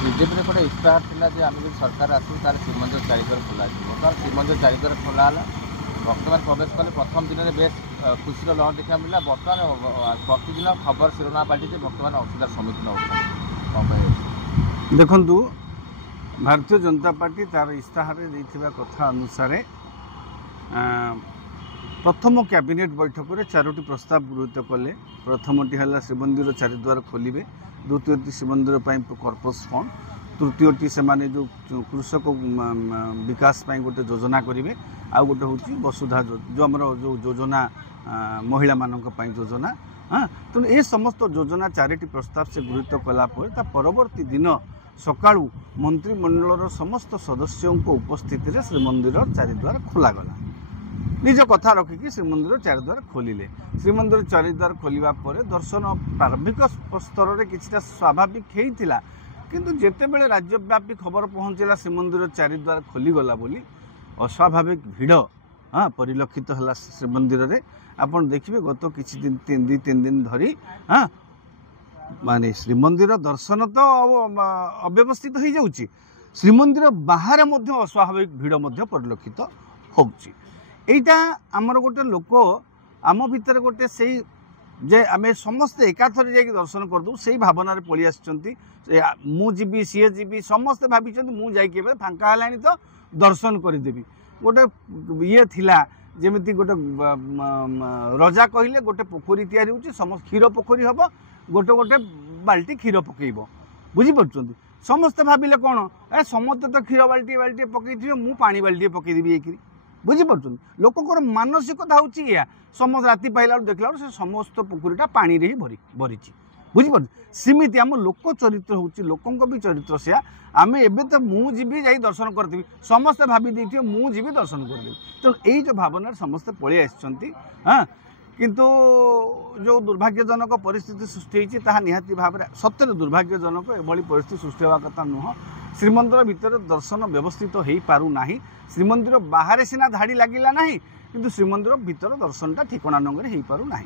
BJP गोटे इस्ताहार था जे आम जो सरकार आसू तार श्रीमंदिर चारिद्वार खोल बर्तमान श्रीमंदिर चारिद्वार खोलाला भक्त मैंने प्रवेश कले प्रथम दिन में बेस खुशी लहर देखा मिला बर्तमान प्रतिदिन खबर शिरोनामा पाल्टी भक्त मैंने असुविधार सम्मुखीन होती देखु भारतीय जनता पार्टी तार इस्ताहार कथा अनुसार प्रथम कैबिनेट बैठक में 4टी प्रस्ताव गृहीत कले प्रथमटी है श्रीमंदिर चारिद्वार खोलिबे द्वितीयटी श्रीमंदिर कर्पस फंड तृतीयटी से माने जो कृषक विकास गोटे योजना करेंगे आउ गोटे हूँ वसुधा जो आम जो योजना महिला मानक योजना हाँ तेणु ये समस्त योजना 4टी प्रस्ताव से गृहीत कलापर परवर्ती दिन सकाळू मंत्रिमंडल समस्त सदस्यों उपस्थित श्रीमंदिर चारिद्वार खोलागला निज कथा रखिकी श्रीमंदिर चारिद्वार खोलिले श्रीमंदिर चारिद्वार खोलिबा परे दर्शन प्रारंभिक स्तर में किछटा स्वाभाविक होता किंतु जेतेबेले राज्यव्यापी खबर पहुँचला श्रीमंदिर चारिद्वार खोलीगला बोली अस्वाभाविक भिड़ हाँ परिलक्षित है श्रीमंदिर में आपन देखिए गत किछि दिन 3 दिन धरी हाँ माने श्रीमंदिर दर्शन तो अव्यवस्थित हो जाउची श्रीमंदिर बाहर मध्य अस्वाभाविक भिड़ मध्य परिलक्षित होउची एटा आमर गोटे लोक आम भितर गोटे से जे आम समस्ते एकाथर जा दर्शन करदू से भावना पलि आसुँची सी जी समस्ते भाई मुझे फांका है तो दर्शन करदेवी गोटे ये थिला जेमिति गोटे रजा कहले गोटे पोखरी तैयारी होची समस्त क्षीर पोखरी हम गोटे गोटे बाल्टी क्षीर पकेब बुझीपार समस्ते भाविले कौन ए समस्ते तो क्षीर बाल्टी बाल्टी पकई मु पानी बाल्टी पकईदेवी ये बुझीपार लोकंर मानसिकता हूँ या समस्त राति पाइला देखला से समस्त पोखरीटा पानी रे ही भरी बुझीपार सेमती आम लोक चरित्र हूँ लोकों भी चरित्र से आम एवं तो मुझे जा दर्शन करी समस्ते भावी मुझे दर्शन करदेवी तेणु यही जो भावना समस्ते पलि आसछंती हाँ किंतु जो दुर्भाग्यजनक परिस्थिति सृष्टि होती निहाती भाव में सत्य दुर्भाग्यजनक एभली परिस्थिति सृष्टि होगा कथा नुह श्रीमंदिर भितर दर्शन व्यवस्थित हो पारुना श्रीमंदिर बाहर सीना धाड़ी लगिला ना किंतु श्रीमंदिर भितर दर्शनटा ठिकणा ढंग से हो पारुना।